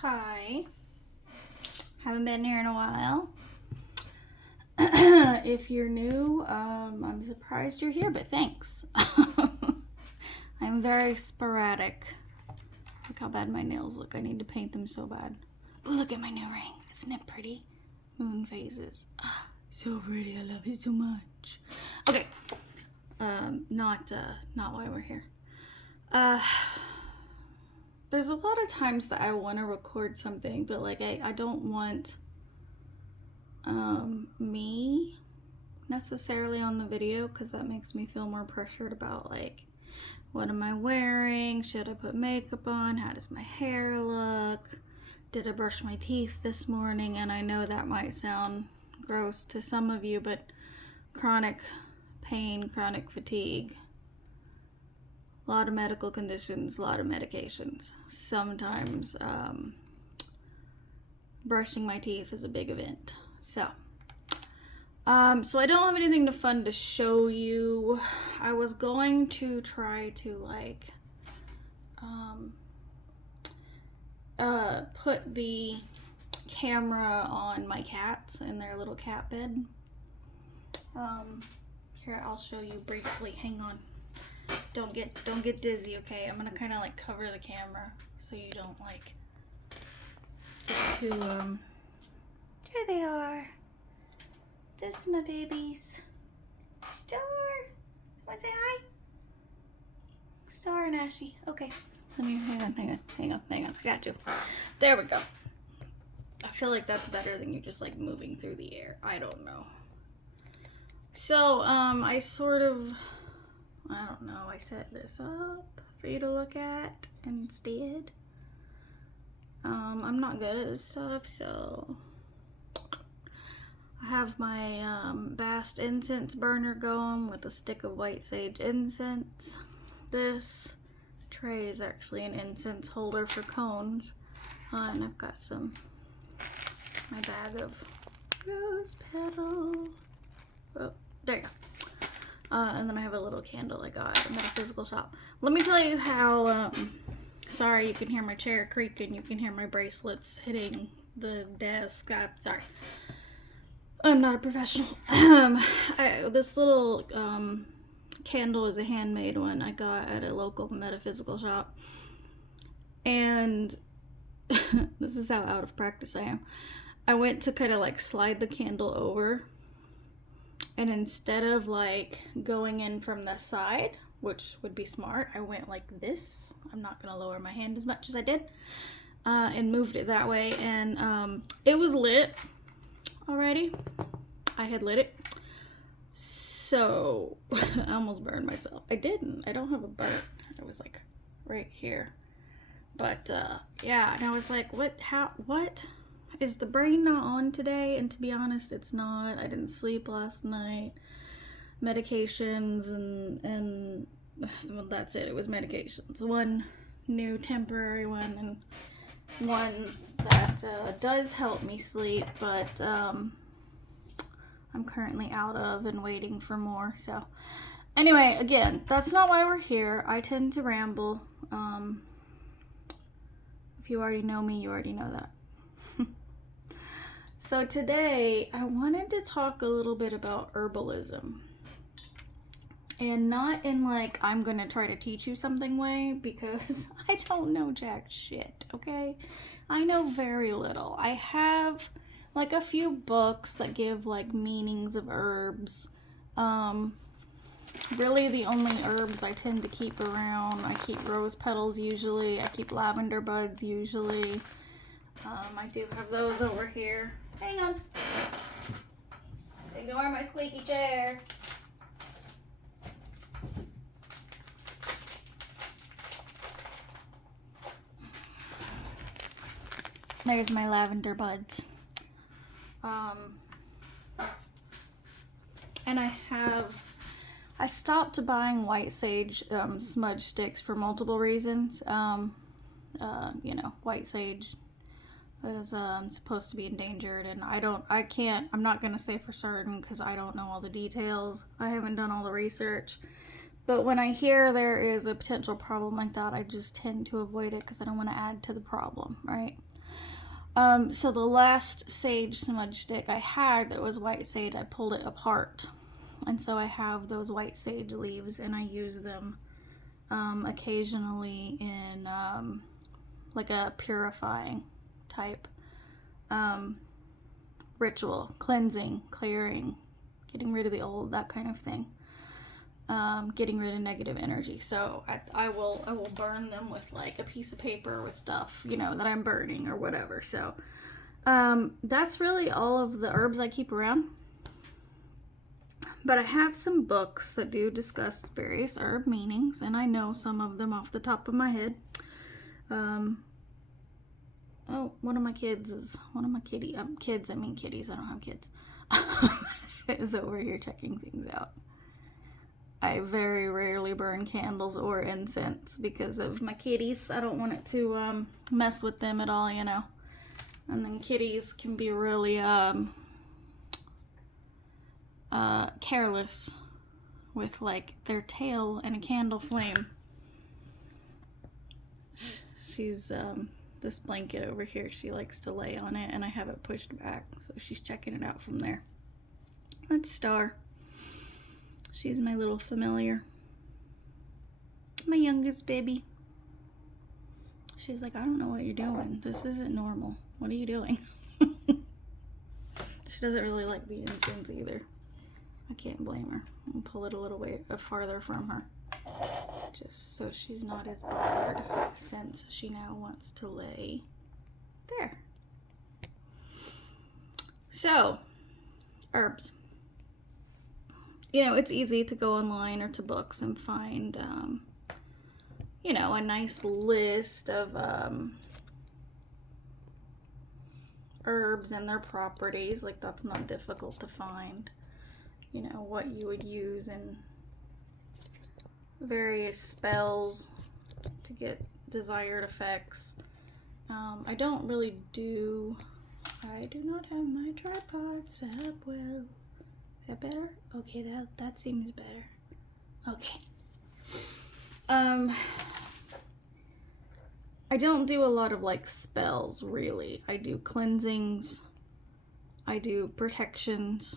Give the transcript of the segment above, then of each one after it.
Hi. Haven't been here in a while. If you're new, I'm surprised you're here, but thanks. I'm very sporadic. Look how bad my nails look. I need to paint them so bad. Ooh, look at my new ring. Isn't it pretty? Moon phases. Ah, so pretty. I love it so much. Okay. Not why we're here. There's a lot of times that I want to record something, but like I don't want me necessarily on the video, because that makes me feel more pressured about like, what am I wearing? Should I put makeup on? How does my hair look? Did I brush my teeth this morning? And I know that might sound gross to some of you, but chronic pain, chronic fatigue, a lot of medical conditions, a lot of medications. Sometimes brushing my teeth is a big event. So I don't have anything fun to show you. I was going to try to like put the camera on my cats in their little cat bed. Here, I'll show you briefly. Hang on. Don't get dizzy, okay? I'm gonna kind of like cover the camera so you don't like get too There they are. This is my babies. Star. Wanna say hi? Star and Ashy. Okay. Let me hang on. I got you. There we go. I feel like that's better than you just like moving through the air. I don't know. So, I set this up for you to look at instead. I'm not good at this stuff, so I have my Bast incense burner going with a stick of white sage incense. This tray is actually an incense holder for cones. And I've got my bag of rose petal. Oh, there you go. And then I have a little candle I got at the metaphysical shop. Let me tell you how, sorry, you can hear my chair creaking, you can hear my bracelets hitting the desk. Sorry. I'm not a professional. This little candle is a handmade one I got at a local metaphysical shop. And this is how out of practice I am. I went to kind of like slide the candle over. And instead of like going in from the side, which would be smart, I went like this. I'm not going to lower my hand as much as I did. And moved it that way. And it was lit already. I had lit it. So I almost burned myself. I didn't. I don't have a burn. It was like right here. But yeah, and I was like, what? Is the brain not on today? And to be honest, it's not. I didn't sleep last night. Medications and well, that's it. It was medications. One new temporary one and one that does help me sleep, but I'm currently out of and waiting for more. So anyway, again, that's not why we're here. I tend to ramble. If you already know me, you already know that. So today, I wanted to talk a little bit about herbalism. And not in like, I'm going to try to teach you something way, because I don't know jack shit, okay? I know very little. I have like a few books that give like meanings of herbs. Really the only herbs I tend to keep around, I keep rose petals usually, I keep lavender buds usually. I do have those over here. Hang on. Ignore my squeaky chair. There's my lavender buds. And I stopped buying white sage smudge sticks for multiple reasons. White sage is supposed to be endangered, and I'm not going to say for certain because I don't know all the details. I haven't done all the research. But when I hear there is a potential problem like that, I just tend to avoid it because I don't want to add to the problem, right? So the last sage smudge stick I had that was white sage, I pulled it apart. And so I have those white sage leaves, and I use them occasionally in like a purifying type ritual, cleansing, clearing, getting rid of the old, that kind of thing. Getting rid of negative energy. So I will burn them with like a piece of paper with stuff, you know, that I'm burning or whatever. So that's really all of the herbs I keep around. But I have some books that do discuss various herb meanings, and I know some of them off the top of my head. One of my kitties, I mean kitties, I don't have kids, is over here checking things out. I very rarely burn candles or incense because of my kitties. I don't want it to mess with them at all, you know. And then kitties can be really careless with like their tail and a candle flame. She's this blanket over here, she likes to lay on it, and I have it pushed back, so she's checking it out from there. That's Star. She's my little familiar. My youngest baby. She's like, I don't know what you're doing. This isn't normal. What are you doing? She doesn't really like the incense either. I can't blame her. I'll pull it a little way farther from her, just so she's not as bothered, since she now wants to lay there. So, herbs. You know, it's easy to go online or to books and find, you know, a nice list of herbs and their properties. Like, that's not difficult to find. You know, what you would use in various spells to get desired effects. I do not have my tripod set up well. Is that better? Okay, that seems better. Okay. I don't do a lot of like spells, really. I do cleansings. I do protections.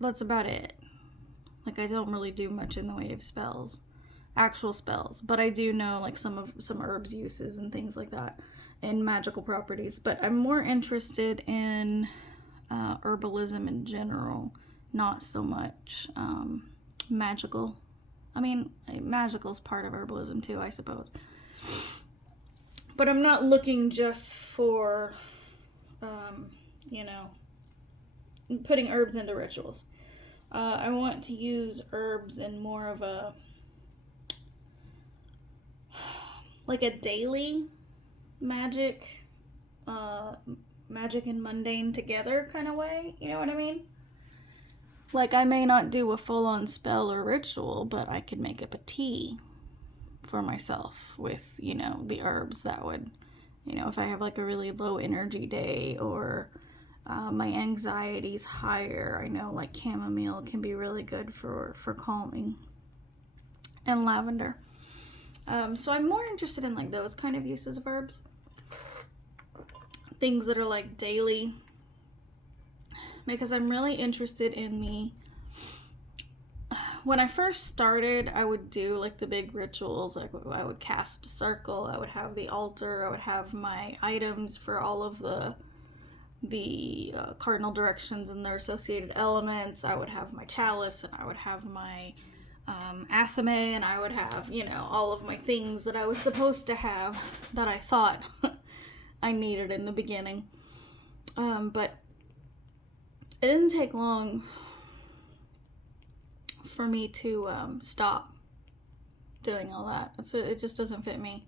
That's about it. Like, I don't really do much in the way of spells, actual spells, but I do know like some herbs uses and things like that, and magical properties. But I'm more interested in herbalism in general, not so much magical. I mean, magical is part of herbalism too, I suppose. But I'm not looking just for, you know, putting herbs into rituals. I want to use herbs in more of a, like a daily magic and mundane together kind of way. You know what I mean? Like, I may not do a full-on spell or ritual, but I could make up a tea for myself with, you know, the herbs that would, you know, if I have like a really low energy day, or my anxiety's higher, I know like chamomile can be really good for calming, and lavender. So I'm more interested in like those kind of uses of herbs. Things that are like daily, because I'm really interested in when I first started, I would do like the big rituals. Like, I would cast a circle, I would have the altar, I would have my items for all of the cardinal directions and their associated elements. I would have my chalice, and I would have my asame, and I would have, you know, all of my things that I was supposed to have that I thought I needed in the beginning. But it didn't take long for me to stop doing all that. It just doesn't fit me.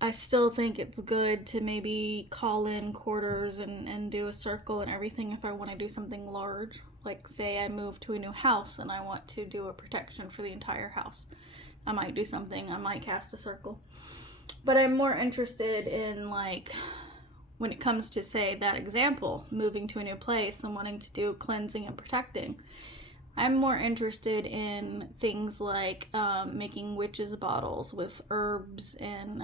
I still think it's good to maybe call in quarters and do a circle and everything if I want to do something large. Like, say I move to a new house and I want to do a protection for the entire house. I might do something. I might cast a circle. But I'm more interested in, like, when it comes to, say, that example, moving to a new place and wanting to do cleansing and protecting. I'm more interested in things like making witches bottles with herbs and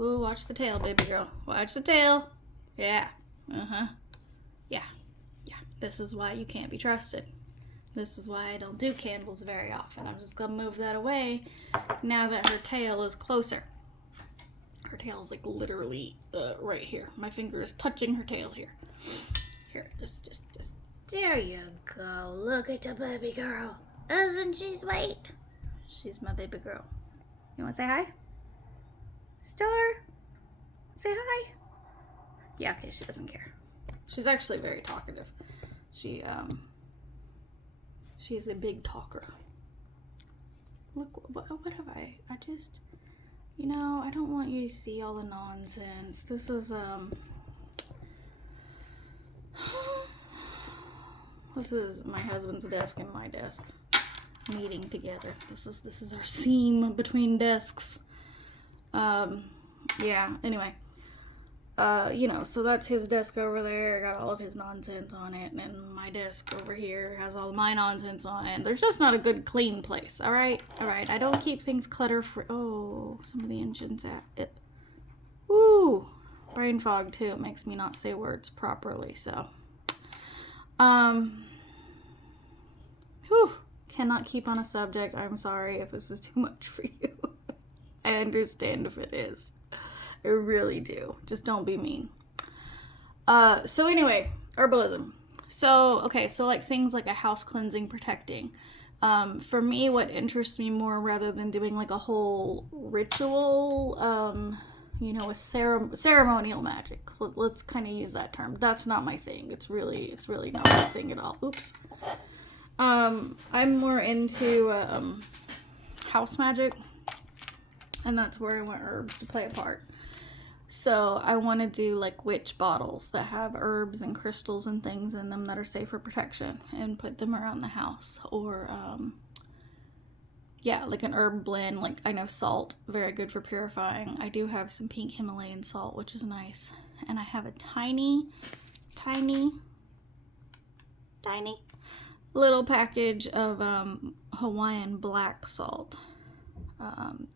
ooh, watch the tail, baby girl. Watch the tail. Yeah. Yeah. This is why you can't be trusted. This is why I don't do candles very often. I'm just gonna move that away now that her tail is closer. Her tail is like literally right here. My finger is touching her tail here. Here, just. There you go. Look at the baby girl. Isn't she sweet? She's my baby girl. You want to say hi? Star? Say hi. Yeah, okay, she doesn't care. She's actually very talkative. She is a big talker. Look, what have I just, I don't want you to see all the nonsense. This is, this is my husband's desk and my desk meeting together. This is our seam between desks. Yeah, anyway. So that's his desk over there. Got all of his nonsense on it. And my desk over here has all my nonsense on it. There's just not a good clean place. All right. I don't keep things clutter-free. Oh, some of the engines at it. Ooh, brain fog too. It makes me not say words properly. So, cannot keep on a subject. I'm sorry if this is too much for you. I understand if it is. I really do. Just don't be mean. So anyway, herbalism. So like things like a house cleansing, protecting. For me, what interests me more rather than doing like a whole ritual, with ceremonial magic. Let's kind of use that term. That's not my thing. It's really not my thing at all. Oops. I'm more into house magic, and that's where I want herbs to play a part. So I want to do like witch bottles that have herbs and crystals and things in them that are safe for protection and put them around the house. Or, like an herb blend. Like I know salt, very good for purifying. I do have some pink Himalayan salt, which is nice. And I have a tiny little package of Hawaiian black salt.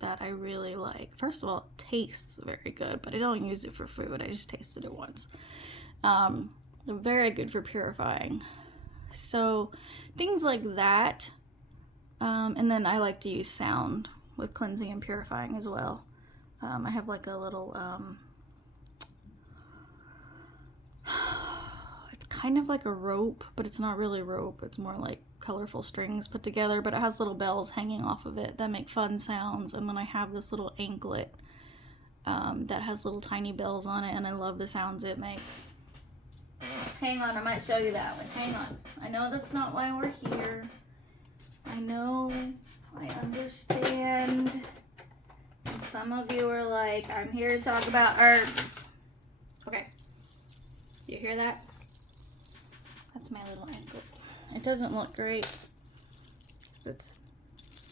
That I really like. First of all, it tastes very good, but I don't use it for food. I just tasted it once. Very good for purifying. So things like that. And then I like to use sound with cleansing and purifying as well. I have like a little, it's kind of like a rope, but it's not really rope. It's more like colorful strings put together, but it has little bells hanging off of it that make fun sounds. And then I have this little anklet that has little tiny bells on it, and I love the sounds it makes. Hang on, I might show you that one. Hang on. I know that's not why we're here. I know, I understand. And some of you are like, I'm here to talk about herbs. Okay. You hear that? That's my little anklet. It doesn't look great. It's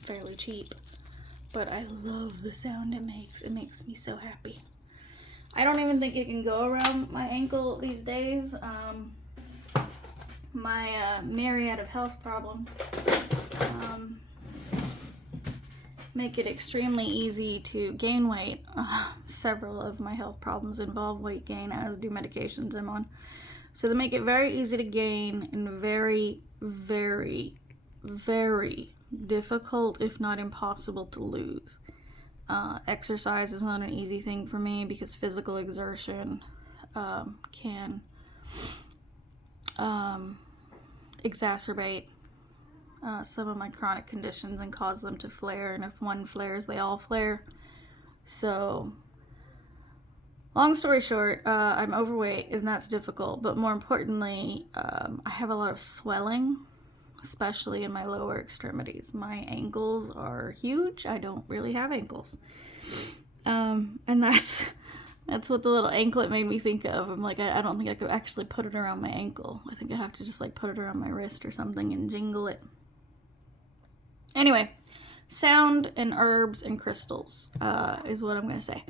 fairly cheap. But I love the sound it makes. It makes me so happy. I don't even think it can go around my ankle these days. My myriad of health problems make it extremely easy to gain weight. Several of my health problems involve weight gain, as do medications I'm on. So they make it very easy to gain and very, very, very difficult, if not impossible, to lose. Exercise is not an easy thing for me because physical exertion can exacerbate some of my chronic conditions and cause them to flare, and if one flares, they all flare. So, long story short, I'm overweight, and that's difficult, but more importantly, I have a lot of swelling, especially in my lower extremities. My ankles are huge. I don't really have ankles. And that's what the little anklet made me think of. I'm like, I don't think I could actually put it around my ankle. I think I'd have to just like put it around my wrist or something and jingle it. Anyway, sound and herbs and crystals is what I'm going to say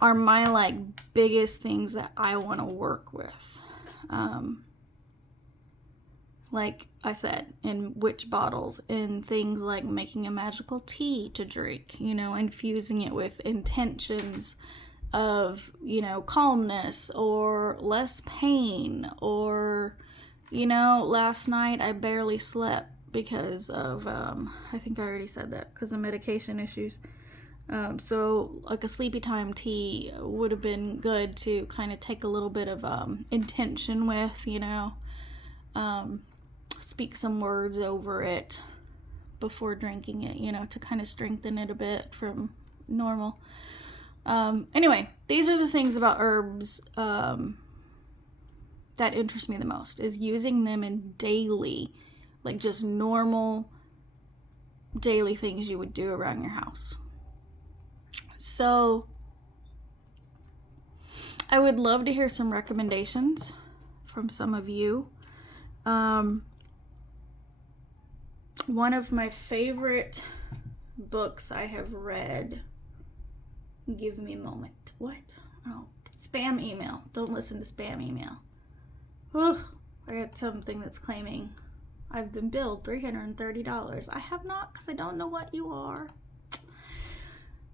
are my like biggest things that I want to work with. like I said, in witch bottles, in things like making a magical tea to drink, infusing it with intentions of, calmness or less pain, or, last night I barely slept because of, I think I already said that, because of medication issues. So like a sleepy time tea would have been good to kind of take a little bit of intention with, speak some words over it before drinking it, to kind of strengthen it a bit from normal. Anyway, these are the things about herbs that interest me the most, is using them in daily, like just normal daily things you would do around your house. So I would love to hear some recommendations from some of you. One of my favorite books I have read, give me a moment. What? Oh, spam email. Don't listen to spam email. Ugh, I got something that's claiming I've been billed $330. I have not, because I don't know what you are.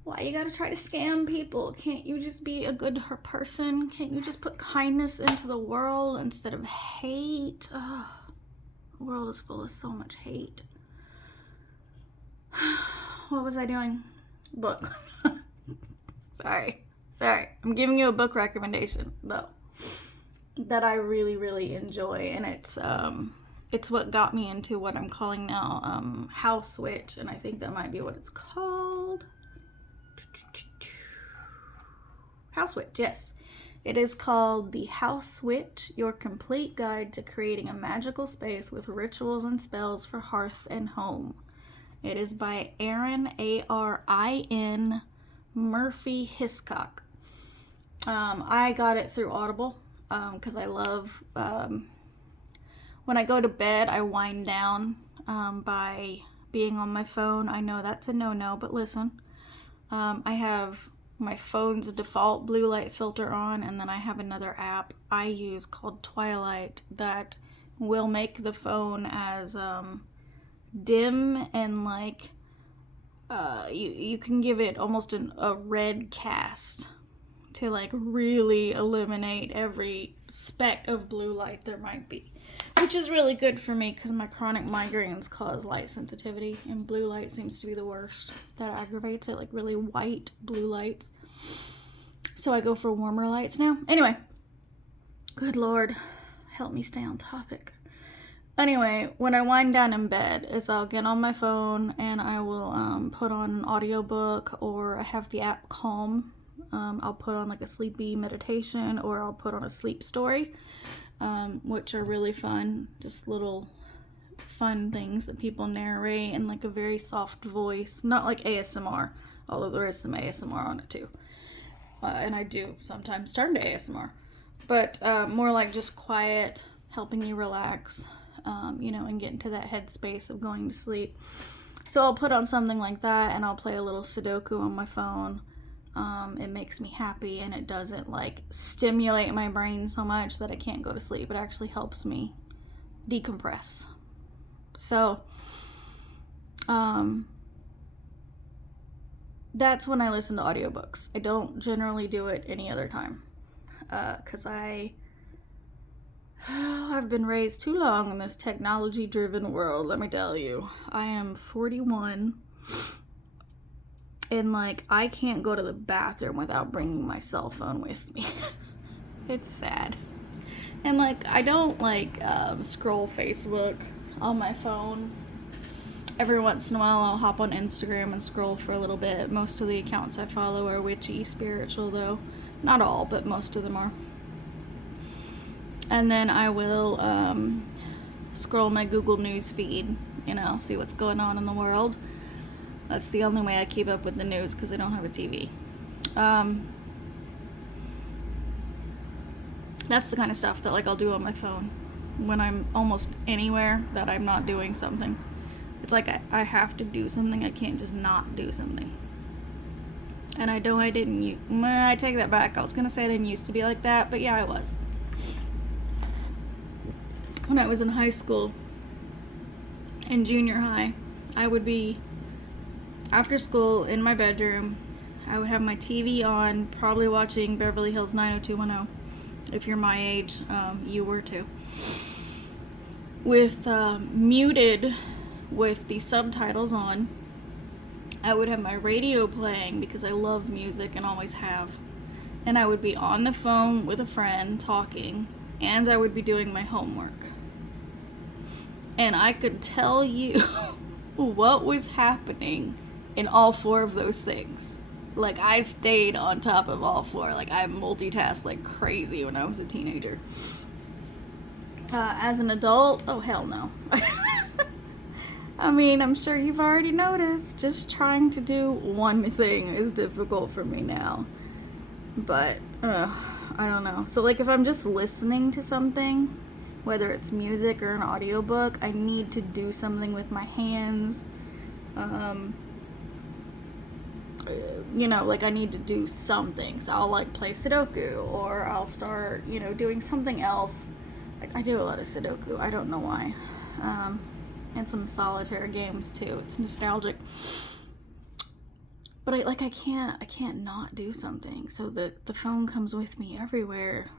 Why you gotta try to scam people? Can't you just be a good person? Can't you just put kindness into the world instead of hate? Ugh, the world is full of so much hate. What was I doing? Book. Sorry. I'm giving you a book recommendation, though, that I really, really enjoy, and it's what got me into what I'm calling now House Witch, and I think that might be what it's called. House Witch, yes. It is called The House Witch, Your Complete Guide to Creating a Magical Space with Rituals and Spells for Hearth and Home. It is by Arin, A-R-I-N, Murphy Hiscock. I got it through Audible because I love, when I go to bed, I wind down by being on my phone. I know that's a no-no, but listen. I have my phone's default blue light filter on, and then I have another app I use called Twilight that will make the phone as dim and like you can give it almost a red cast to like really eliminate every speck of blue light there might be, which is really good for me because my chronic migraines cause light sensitivity, and blue light seems to be the worst. That aggravates it, like really white blue lights. So I go for warmer lights now. Anyway, good Lord, help me stay on topic. Anyway, when I wind down in bed, I'll get on my phone and I will put on an audiobook, or I have the app Calm. I'll put on like a sleepy meditation, or I'll put on a sleep story, which are really fun. Just little fun things that people narrate in like a very soft voice. Not like ASMR, although there is some ASMR on it too. And I do sometimes turn to ASMR. But more like just quiet, helping you relax. And get into that headspace of going to sleep. So I'll put on something like that, and I'll play a little Sudoku on my phone. It makes me happy, and it doesn't like stimulate my brain so much that I can't go to sleep. It actually helps me decompress. So that's when I listen to audiobooks. I don't generally do it any other time, because I've been raised too long in this technology-driven world, let me tell you. I am 41, and, I can't go to the bathroom without bringing my cell phone with me. It's sad. And, I don't, scroll Facebook on my phone. Every once in a while, I'll hop on Instagram and scroll for a little bit. Most of the accounts I follow are witchy, spiritual, though. Not all, but most of them are. And then I will scroll my Google News feed, see what's going on in the world. That's the only way I keep up with the news because I don't have a TV. That's the kind of stuff that I'll do on my phone when I'm almost anywhere that I'm not doing something. It's like I have to do something. I can't just not do something. And I take that back. I was going to say I didn't used to be like that, but yeah, I was. When I was in high school, in junior high, I would be after school in my bedroom. I would have my TV on, probably watching Beverly Hills 90210. If you're my age, you were too. With muted with the subtitles on. I would have my radio playing because I love music and always have. And I would be on the phone with a friend talking, and I would be doing my homework. And I could tell you what was happening in all four of those things. Like, I stayed on top of all four. Like, I multitasked like crazy when I was a teenager. As an adult, oh hell no. I mean, I'm sure you've already noticed, just trying to do one thing is difficult for me now. But, I don't know. So, like, if I'm just listening to something, whether it's music or an audiobook, I need to do something with my hands. You know, like, I need to do something. So I'll, like, play Sudoku, or I'll start, you know, doing something else. Like, I do a lot of Sudoku. I don't know why. And some solitaire games, too. It's nostalgic. But I can't not do something. So the phone comes with me everywhere.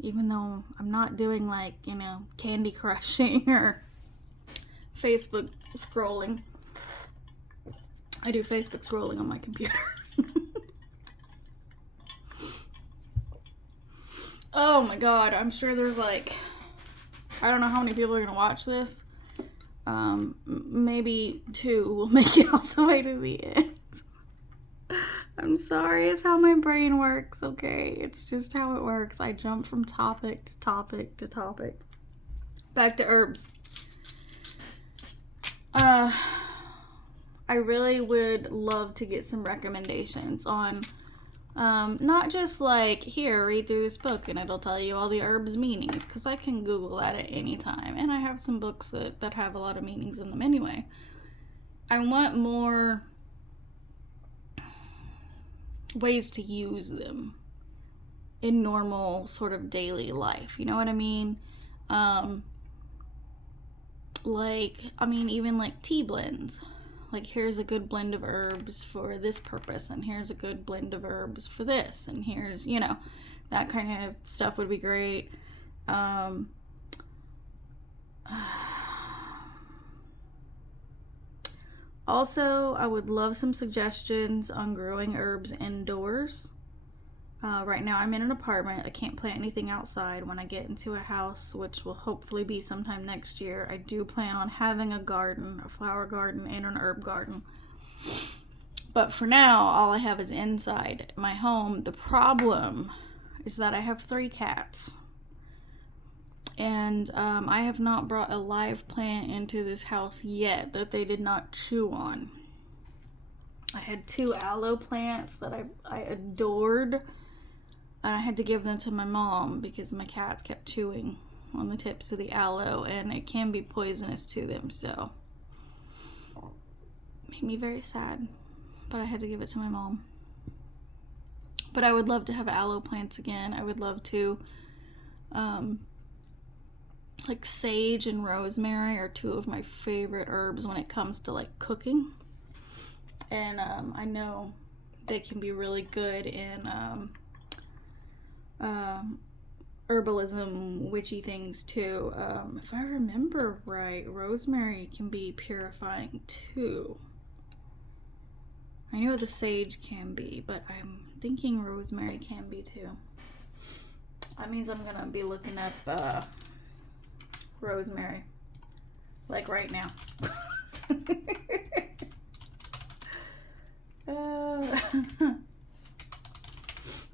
Even though I'm not doing, like, you know, Candy Crushing or Facebook scrolling. I do Facebook scrolling on my computer. Oh my god, I'm sure there's like, I don't know how many people are going to watch this. Maybe 2 will make it all the way to the end. I'm sorry, it's how my brain works, okay? It's just how it works. I jump from topic to topic to topic. Back to herbs. I really would love to get some recommendations on, not just like, here, read through this book and it'll tell you all the herbs' meanings, because I can Google that at any time, and I have some books that have a lot of meanings in them anyway. I want more ways to use them in normal sort of daily life, you know what I mean? Even like tea blends. Like, here's a good blend of herbs for this purpose, and here's a good blend of herbs for this, and here's, you know, that kind of stuff would be great. Also, I would love some suggestions on growing herbs indoors. Right now I'm in an apartment. I can't plant anything outside. When I get into a house, which will hopefully be sometime next year, I do plan on having a garden, a flower garden, and an herb garden. But for now, all I have is inside my home. The problem is that I have 3 cats. And I have not brought a live plant into this house yet that they did not chew on. I had 2 aloe plants that I adored. And I had to give them to my mom because my cats kept chewing on the tips of the aloe, and it can be poisonous to them, so made me very sad. But I had to give it to my mom. But I would love to have aloe plants again. I would love to, like, sage and rosemary are 2 of my favorite herbs when it comes to, like, cooking. And I know they can be really good in herbalism, witchy things too. If I remember right, rosemary can be purifying too. I know the sage can be, but I'm thinking rosemary can be too. That means I'm gonna be looking up rosemary, like right now.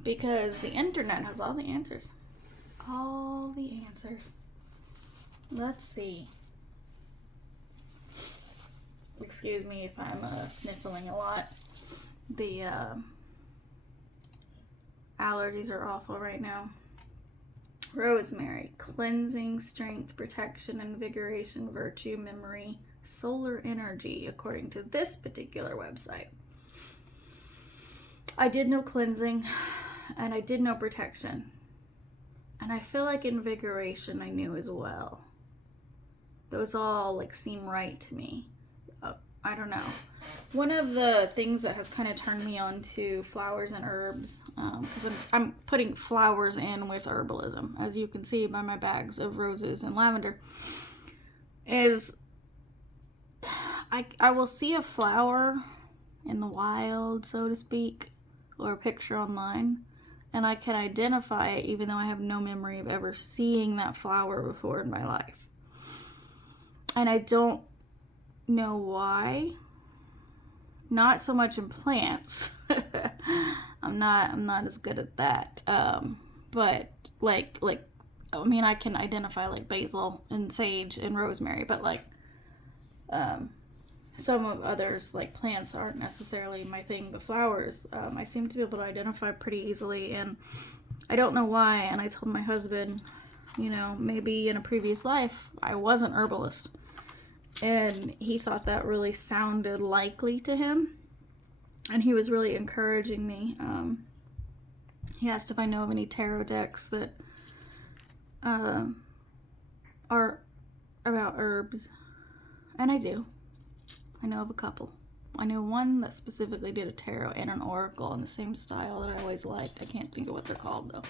Because the internet has all the answers. All the answers. Let's see. Excuse me if I'm sniffling a lot. The allergies are awful right now. Rosemary, cleansing, strength, protection, invigoration, virtue, memory, solar energy, according to this particular website. I did know cleansing, and I did know protection. And I feel like invigoration I knew as well. Those all like seem right to me. I don't know. One of the things that has kind of turned me on to flowers and herbs, because I'm putting flowers in with herbalism, as you can see by my bags of roses and lavender, is I will see a flower in the wild, so to speak, or a picture online, and I can identify it even though I have no memory of ever seeing that flower before in my life. And I don't know why. Not so much in plants. I'm not as good at that. But like I mean, I can identify like basil and sage and rosemary, but like some of others like plants aren't necessarily my thing, but flowers I seem to be able to identify pretty easily, and I don't know why. And I told my husband, you know, maybe in a previous life I was an herbalist. And he thought that really sounded likely to him. And he was really encouraging me. He asked if I know of any tarot decks that are about herbs. And I do. I know of a couple. I know one that specifically did a tarot and an oracle in the same style that I always liked. I can't think of what they're called, though.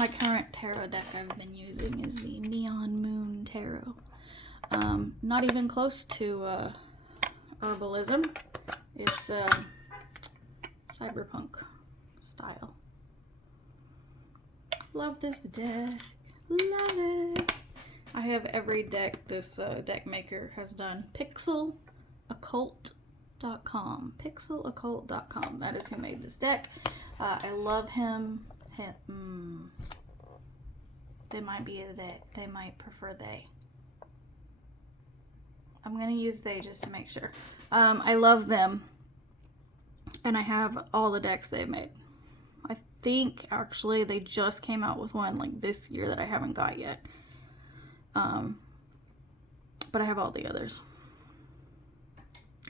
My current tarot deck I've been using is the Neon Moon Tarot. Not even close to herbalism. It's cyberpunk style. Love this deck. Love it. I have every deck this deck maker has done. Pixelaccult.com. Pixelaccult.com. That is who made this deck. I love him. They might be a they. They might prefer they. I'm going to use they just to make sure. I love them. And I have all the decks they've made. I think, actually, they just came out with one, like, this year that I haven't got yet. But I have all the others.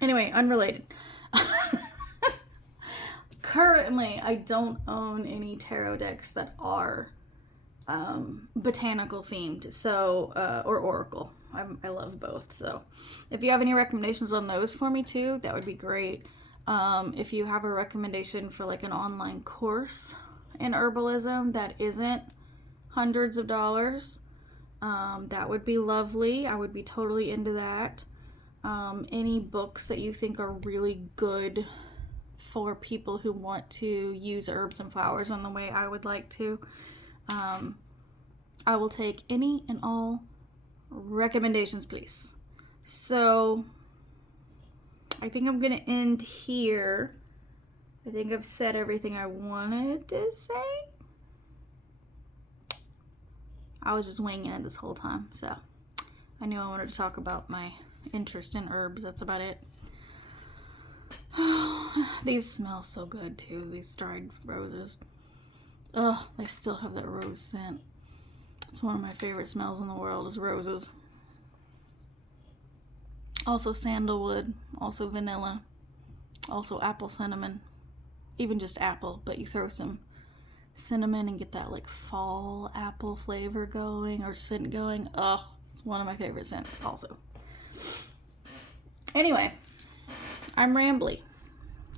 Anyway, unrelated. Currently, I don't own any tarot decks that are botanical themed, so, or oracle. I love both, so if you have any recommendations on those for me too, that would be great. If you have a recommendation for like an online course in herbalism that isn't hundreds of dollars, that would be lovely. I would be totally into that. Any books that you think are really good for people who want to use herbs and flowers in the way I would like to, I will take any and all recommendations, please. So I think I'm gonna end here. I think I've said everything I wanted to say. I was just winging it this whole time, so I knew I wanted to talk about my interest in herbs. That's about it. These smell so good too, these dried roses. Ugh, they still have that rose scent. It's one of my favorite smells in the world is roses. Also sandalwood, also vanilla, also apple cinnamon. Even just apple, but you throw some cinnamon and get that like fall apple flavor going or scent going. Oh, it's one of my favorite scents also. Anyway, I'm rambly.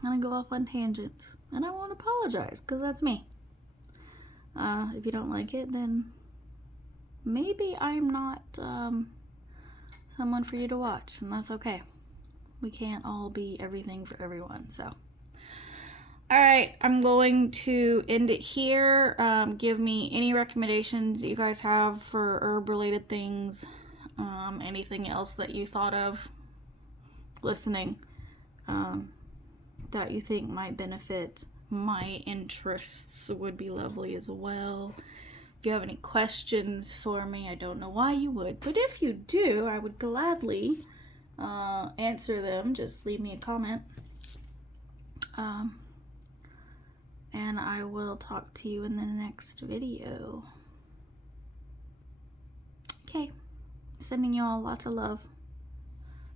I'm gonna go off on tangents. And I won't apologize, because that's me. If you don't like it, then maybe I'm not someone for you to watch, and that's okay. We can't all be everything for everyone, so. Alright, I'm going to end it here. Give me any recommendations you guys have for herb-related things. Anything else that you thought of listening that you think might benefit my interests would be lovely as well. If you have any questions for me, I don't know why you would, but if you do, I would gladly answer them. Just leave me a comment. And I will talk to you in the next video. Okay, sending you all lots of love,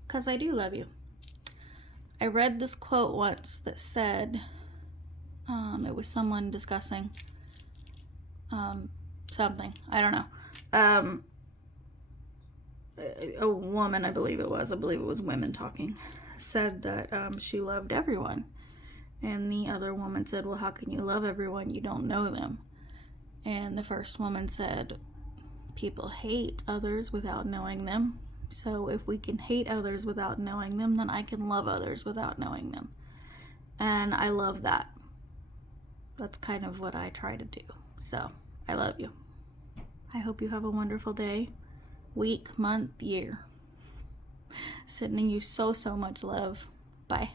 because I do love you. I read this quote once that said, it was someone discussing something, I don't know. a woman, I believe it was women talking, said that she loved everyone. And the other woman said, well, how can you love everyone? You don't know them. And the first woman said, people hate others without knowing them. So if we can hate others without knowing them, then I can love others without knowing them. And I love that. That's kind of what I try to do. So I love you. I hope you have a wonderful day, week, month, year. Sending you so much love. Bye.